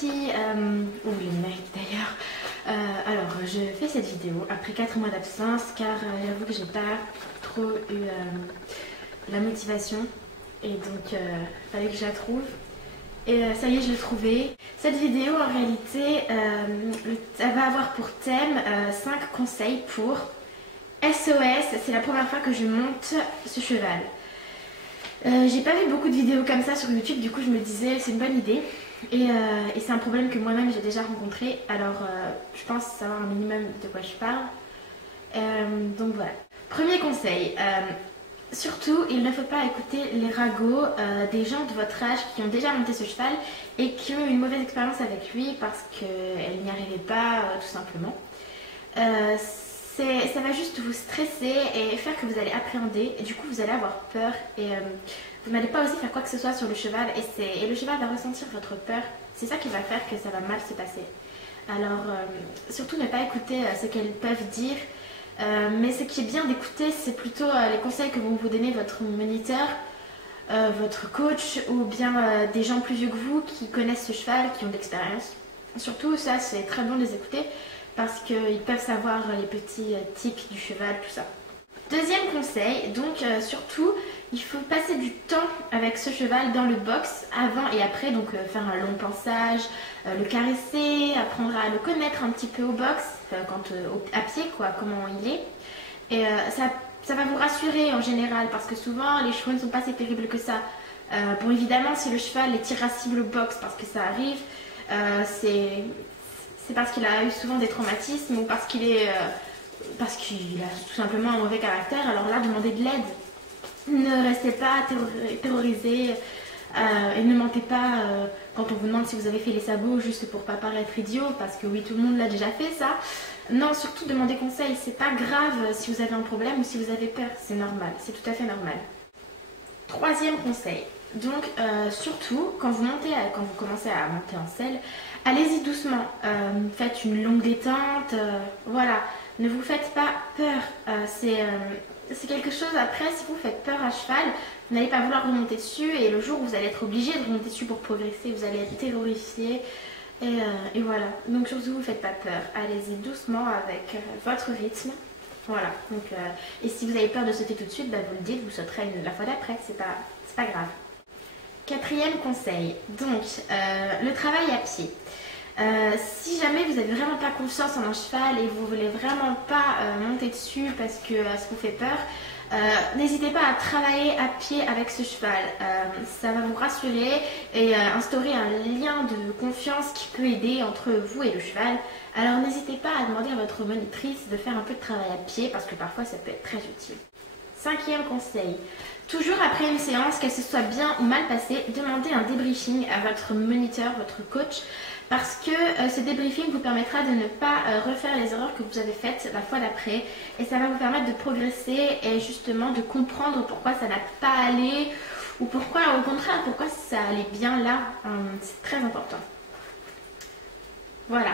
filles, ou les mecs d'ailleurs. Alors je fais cette vidéo après 4 mois d'absence car j'avoue que j'ai pas trop eu la motivation et donc fallait que je la trouve. Et ça y est, je l'ai trouvée. Cette vidéo en réalité, elle va avoir pour thème 5 conseils pour SOS. C'est la première fois que je monte ce cheval. J'ai pas vu beaucoup de vidéos comme ça sur YouTube, du coup je me disais c'est une bonne idée. Et c'est un problème que moi-même j'ai déjà rencontré, alors je pense savoir un minimum de quoi je parle. Donc voilà. Premier conseil, surtout il ne faut pas écouter les ragots des gens de votre âge qui ont déjà monté ce cheval et qui ont eu une mauvaise expérience avec lui parce qu'elles n'y arrivaient pas tout simplement. Ça va juste vous stresser et faire que vous allez appréhender et du coup vous allez avoir peur et vous n'allez pas oser faire quoi que ce soit sur le cheval et le cheval va ressentir votre peur. C'est ça qui va faire que ça va mal se passer. Alors surtout ne pas écouter ce qu'elles peuvent dire, mais ce qui est bien d'écouter c'est plutôt les conseils que vont vous donner votre moniteur, votre coach ou bien des gens plus vieux que vous qui connaissent ce cheval, qui ont d'expérience. Surtout ça c'est très bon de les écouter parce qu'ils peuvent savoir les petits tics du cheval, tout ça. Deuxième conseil, donc surtout, il faut passer du temps avec ce cheval dans le box avant et après, donc faire un long pansage, le caresser, apprendre à le connaître un petit peu au box, à pied quoi, comment il est. Et ça va vous rassurer en général parce que souvent les chevaux ne sont pas si terribles que ça. Bon évidemment si le cheval est irascible au box parce que ça arrive, c'est parce qu'il a eu souvent des traumatismes ou parce qu'il a tout simplement un mauvais caractère. Alors là, demandez de l'aide. Ne restez pas terrorisé et ne mentez pas quand on vous demande si vous avez fait les sabots juste pour pas paraître idiot, parce que oui, tout le monde l'a déjà fait ça. Non, surtout demandez conseil. C'est pas grave si vous avez un problème ou si vous avez peur. C'est normal, c'est tout à fait normal. Troisième conseil. Donc surtout quand vous commencez à monter en selle, allez-y doucement, faites une longue détente, voilà, ne vous faites pas peur, c'est quelque chose après, si vous faites peur à cheval, vous n'allez pas vouloir remonter dessus et le jour où vous allez être obligé de remonter dessus pour progresser, vous allez être terrorisé et voilà, donc surtout vous ne faites pas peur, allez-y doucement avec votre rythme. Voilà, donc, et si vous avez peur de sauter tout de suite, bah, vous le dites, vous sauterez la fois d'après, c'est pas grave. Quatrième conseil, donc le travail à pied. Si jamais vous n'avez vraiment pas confiance en un cheval et vous voulez vraiment pas monter dessus parce que ça vous fait peur, n'hésitez pas à travailler à pied avec ce cheval. Ça va vous rassurer et instaurer un lien de confiance qui peut aider entre vous et le cheval. Alors n'hésitez pas à demander à votre monitrice de faire un peu de travail à pied parce que parfois ça peut être très utile. Cinquième conseil, toujours après une séance, qu'elle se soit bien ou mal passée, demandez un débriefing à votre moniteur, votre coach, parce que ce débriefing vous permettra de ne pas refaire les erreurs que vous avez faites la fois d'après et ça va vous permettre de progresser et justement de comprendre pourquoi ça n'a pas allé ou pourquoi au contraire pourquoi ça allait bien là, c'est très important. Voilà.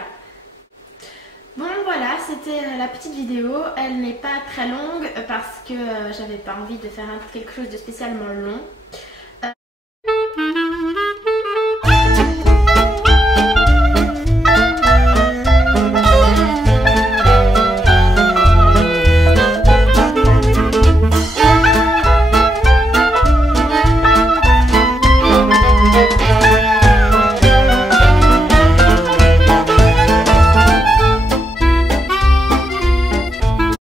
Bon voilà, c'était la petite vidéo, elle n'est pas très longue parce que j'avais pas envie de faire quelque chose de spécialement long.